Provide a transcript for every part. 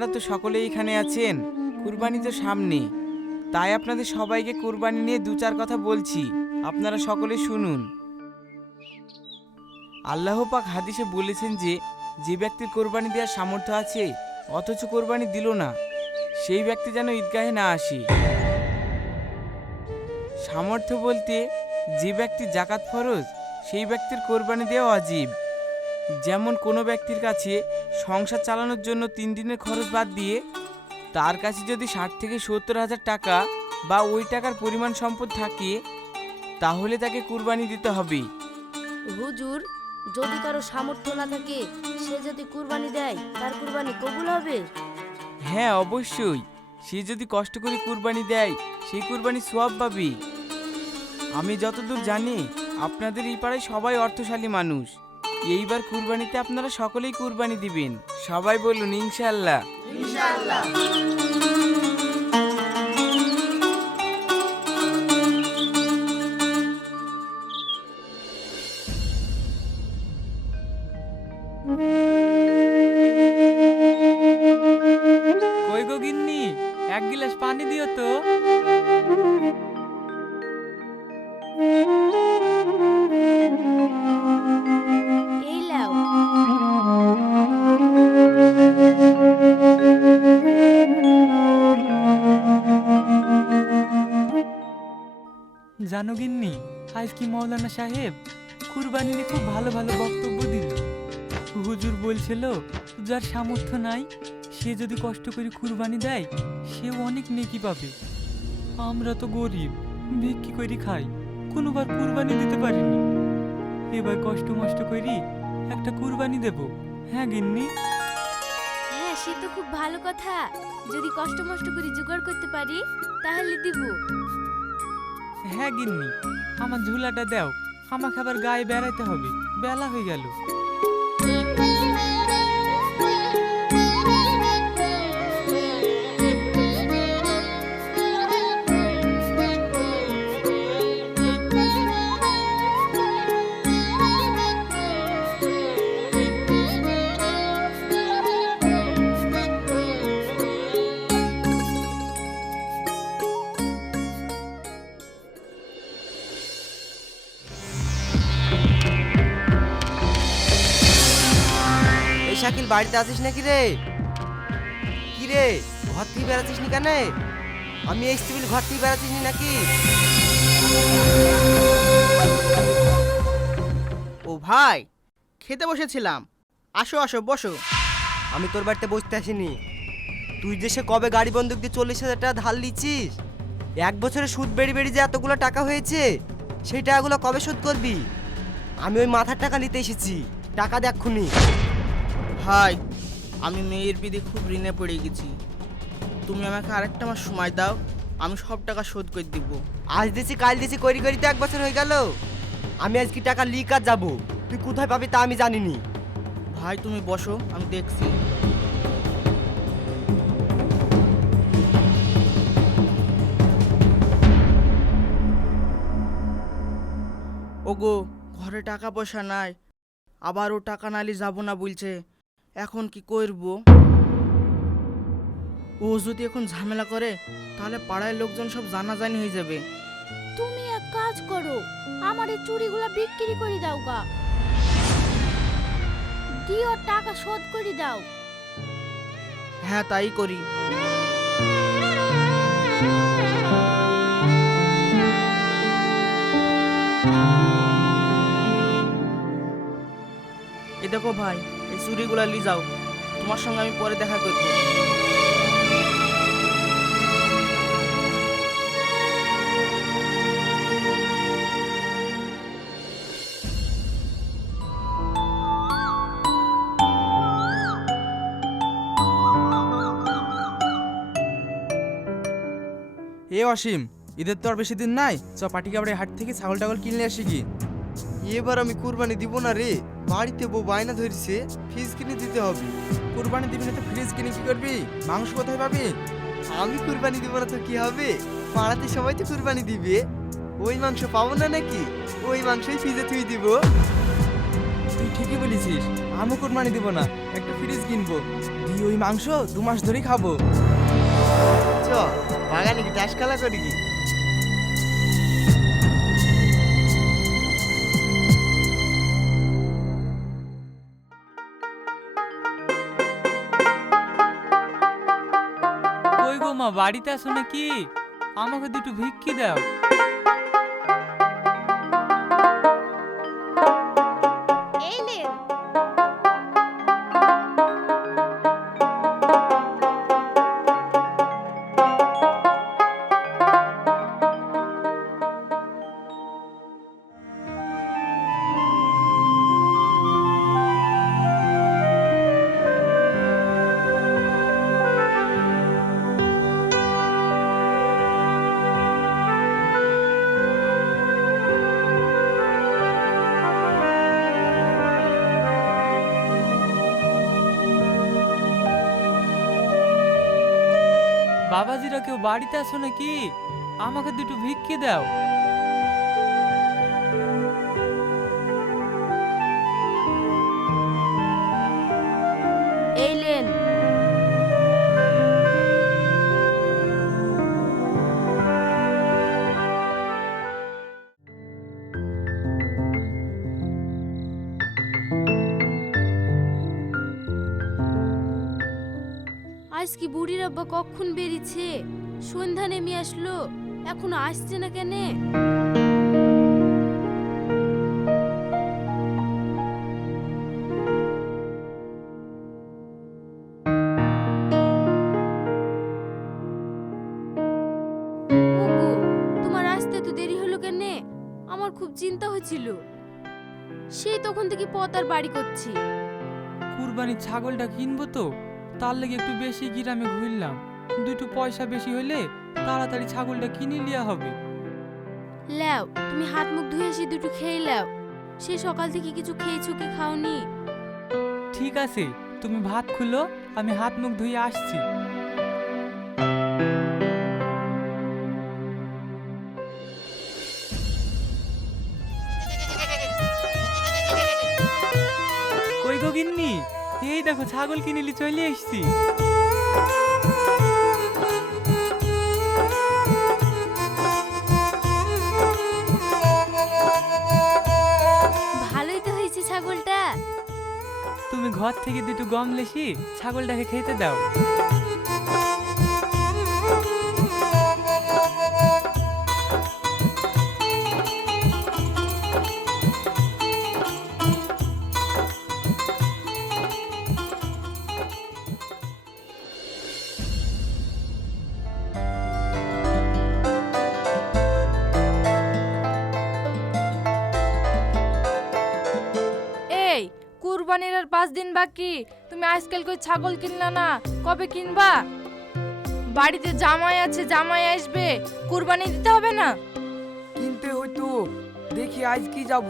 আপনারা তো সকলেই এখানে আছেন। কুরবানি তো সামনে। তাই আপনাদের সবাইকে কুরবানি নিয়ে দু চার কথা বলছি। আপনারা সকলে শুনুন। আল্লাহ পাক হাদিসে বলেছেন যে যে ব্যক্তির কোরবানি দেওয়ার সামর্থ্য আছে, অথচ কোরবানি দিল না, সেই ব্যক্তি যেন ঈদগাহে না আসে। সামর্থ্য বলতে, যে ব্যক্তি জাকাত ফরজ, সেই ব্যক্তির কোরবানি দেওয়া অজীব। যেমন কোনো ব্যক্তির কাছে সংসার চালানোর জন্য তিন দিনের খরচ বাদ দিয়ে তার কাছে যদি ষাট থেকে সত্তর হাজার টাকা বা ওই টাকার পরিমাণ সম্পদ থাকে তাহলে তাকে কুরবানি দিতে হবে। হুজুর যদি কারও সামর্থ্য না থাকে সে যদি কুরবানি দেয় তার কুরবানি কবুল হবে? হ্যাঁ অবশ্যই। সে যদি কষ্ট করে কুরবানি দেয় সেই কুরবানি সব পাবে। আমি যতদূর জানি আপনাদের এই পাড়ায় সবাই অর্থশালী মানুষ। এইবার কুরবানিতে আপনারা সকলেই কুরবানি দিবেন। সবাই বলুন ইনশাল্লাহ। কই গিন্নি আজ কি মৌলানা সাহেব? কুরবানি নিয়ে খুব ভালো ভালো বক্তব্য দিল। হুজুর বলছিল যার সামর্থ্য নাই সে যদি কষ্ট করে কুরবানি দেয় সেও অনেক নেকি পাবে। আমরা তো গরিব ভিক্ষি করে খাই কোনোবার কুরবানি দিতে পারিনি। এবার কষ্ট মষ্ট করি একটা কুরবানি দেব হ্যাঁ গিন্নি? হ্যাঁ সে তো খুব ভালো কথা। যদি কষ্ট মষ্ট করে জোগাড় করতে পারি তাহলে দিব। হ্যাঁ গিন্নি আমার ঝুলাটা দাও। আমাকে আবার গায়ে বেড়াইতে হবে। বেলা হয়ে গেল। বাড়িতে আছিস নাকি রে? কি রে ঘর থেকে বেড়াচ্ছিস নি কেন? আমি এই সিভিল ঘর থেকে বেড়াচ্ছিস নি নাকি? ও ভাই খেতে বসেছিলাম। আসো আসো বসো। আমি তোর বাড়িতে বসতে আসিনি। তুই যে সে কবে গাড়ি বন্দুক দিয়ে চল্লিশ হাজার টাকা ধার লিচ্ছিস এক বছরে সুদ বেড়ে বেড়ে যে এতগুলো টাকা হয়েছে সেই টাকাগুলো কবে শোধ করবি? আমি ওই মাথার টাকা নিতে এসেছি। টাকা দেখুনি ভাই আমি মেয়ের বিদে খুব ঋণে পড়ে গেছি। তুমি আমাকে আরেকটা মাস সময় দাও আমি সব টাকা শোধ করে দিব। আজ দিছি কাল দিছি করি করি তো এক বছর হয়ে গেল। আমি আজ কি টাকা লিক আর যাব। তুই কোথায় পাবি তা আমি জানিনি। ভাই তুমি বসো আমি দেখছি। ওগো ঘরে টাকা পয়সা নাই। আবার ও টাকা নালি যাব না বলছে। এখন কি করব? ও যদি এখন ঝামেলা করে তাহলে পাড়ায় লোকজন সব জানাজানি হয়ে যাবে। তুমি এক কাজ করো আমার এই চুড়িগুলো বিক্রি করে দাও গা। দিও টাকা শোধ করে দাও। হ্যাঁ তাই করি। এ দেখো ভাই এই চুড়িগুলা লি যাও। তোমার সঙ্গে আমি পরে দেখা করব। এ অসীম, ঈদের তো আর বেশি দিন নাই। চ পাটিকাবাড়ি হাট থেকে ছাগল টাগল কিনলে আসি কি? এবার আমি কুরবানি দিব না রে। বাড়িতে বউ বায়না ধরেছে, ফ্রিজ কিনে দিতে হবে। কুরবানি দিবি না তো ফ্রিজ কিনে কি করবি? মাংস কোথায় পাবি? আমি কুরবানি দিব না তো কি হবে? পাড়াতে সবাই তো কুরবানি দিবে। ওই মাংস পাবো না নাকি? ওই মাংসই ফ্রিজে তুই দিব। তুই ঠিকই বলেছিস আমি কোরবানি দিব না, একটা ফ্রিজ কিনবো। দিয়ে ওই মাংস দু মাস ধরেই খাব। চ, বাগানে কি টাস খেলা করি কি? মা বাড়িতে আসো নাকি? আমাকে দুটো ভিক্ষি দাও। বাবাজিরা কেউ বাড়িতে আসো নাকি? আমাকে দুটো ভিক্ষে দাও। আজ কি বুড়ির আব্বা কখন বেরিয়েছে? সন্ধ্যা নেমে আসলো। এখনও আসছে না কেনে? আমার খুব চিন্তা হচ্ছিল সেই তখন থেকে পথ আর বাড়ি করছি। কুরবানির ছাগলটা কিনবো তো? তার লেগে একটু বেশি গ্রামে ঘুরলাম। দুটো পয়সা বেশি হলে তাড়াতাড়ি ছাগলটা কিনে লিয়া হবে। ল্যাও তুমি হাত মুখ ধুয়ে এসে দুটো খেয়ে লাও সে সকাল থেকে কিছু খেয়েছো কি খাওনি? ঠিক আছে তুমি ভাত খুলো আমি হাত মুখ ধুয়ে আসছি। এই দেখো ছাগল কিনিলি চলে এসছি। ভালোই তো হয়েছে ছাগলটা। তুমি ঘর থেকে দুটো গম লেসি ছাগলটাকে খেতে দাও। দিন বাকি। তুমি আজকাল কই ছাগল কিনলা না? কবে কিনবা? বাড়িতে জামাই আছে জামাই আসবে। কুরবানি দিতে হবে না? কিনতে হয়তো দেখি আজ কি যাব।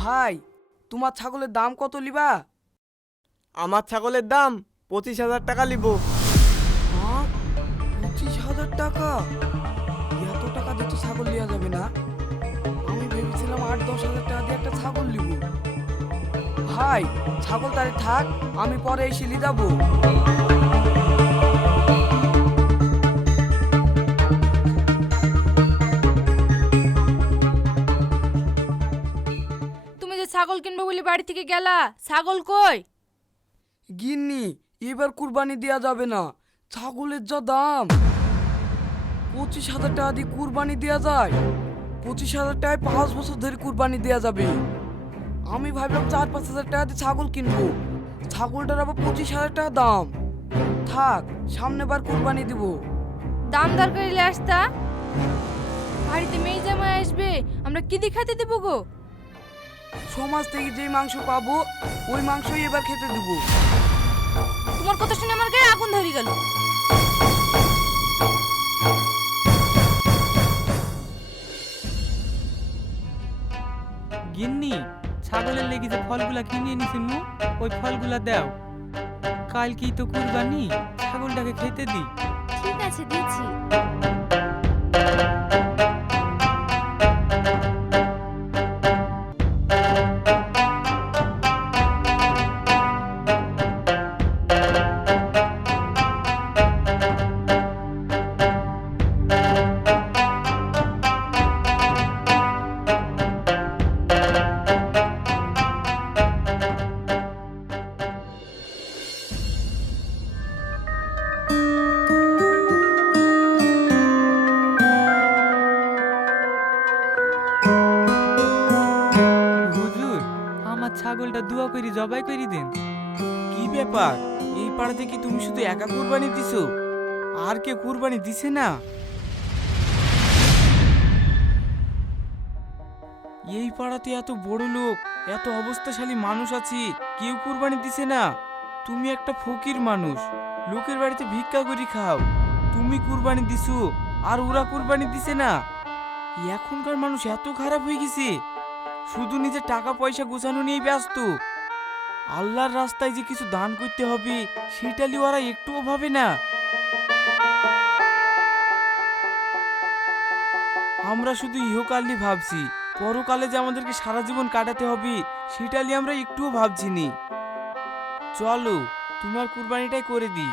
ভাই তোমার ছাগলের দাম কত লিবা? আমার ছাগলের দাম পঁচিশ হাজার টাকা লিব। টাকা? এত টাকা দিয়ে তো ছাগল নেওয়া যাবে না। আমি ভেবেছিলাম আট দশ হাজার টাকা দিয়ে একটা ছাগল নিব। ভাই ছাগল তারে থাক আমি পরে এসে নিয়ে যাব। তুমি যে ছাগল কিনবে বলে বাড়ি থেকে গেলা ছাগল কই? গিন্নি এবার কুরবানি দেওয়া যাবে না। ছাগলের যা দাম। পঁচিশ হাজার টাকা দিয়ে কুরবানি দেওয়া যায়। পঁচিশ হাজার টাকায় পাঁচ বছর ধরে কুরবানি দেওয়া যাবে। আমি ভাবলাম চার পাঁচ হাজার টাকা দিয়ে ছাগল কিনবো। ছাগলটার আবার পঁচিশ হাজার টাকা দাম। থাক সামনে বার কুরবানি দিব। দাম দর করে আসতা বাড়িতে মেয়ে জামাই আসবে আমরা কি দিয়ে খেতে দেবো গো? সমাজ থেকে যে মাংস পাবো ওই মাংসই এবার খেতে দেবো। তোমার কথা শুনে আমার গায়ে আগুন ধরে গেল। গিন্নি, ছাগলের লেগে যে ফলগুলা কিনে এনেছি মু, ওই ফলগুলা দাও। কাল কি তো কুরবানি, ছাগলটাকে খেতে দি ঠিক আছে দিচ্ছি আমার ছাগলটা দোয়া করে, জবাই করে দেন। কি ব্যাপার? এই পাড়াতে কি তুমি শুধু একা কুরবানি দিছো? আর কে কুরবানি দিছে না? এই পাড়াতে এত বড় লোক, এত অবস্থাশালী মানুষ আছে, কেউ কুরবানি দিছে না। তুমি একটা ফকির মানুষ, লোকের বাড়িতে ভিক্ষা করি খাও। তুমি কুরবানি দিছো, আর ওরা কুরবানি দিছে না। এখনকার মানুষ এত খারাপ হয়ে গেছে। শুধু নিজের টাকা পয়সা গোছানো নিয়েই ব্যস্ত। আল্লাহর রাস্তায় যে কিছু দান করতে হবে সেটা নিয়ে ওরা একটুও ভাবে না। আমরা শুধু ইহকাল নিয়ে ভাবছি, পরকালে যে আমাদেরকে সারা জীবন কাটাতে হবে সেটা নিয়ে আমরা একটুও ভাবছি নি। চলো, তোমার কুরবানিটাই করে দিই।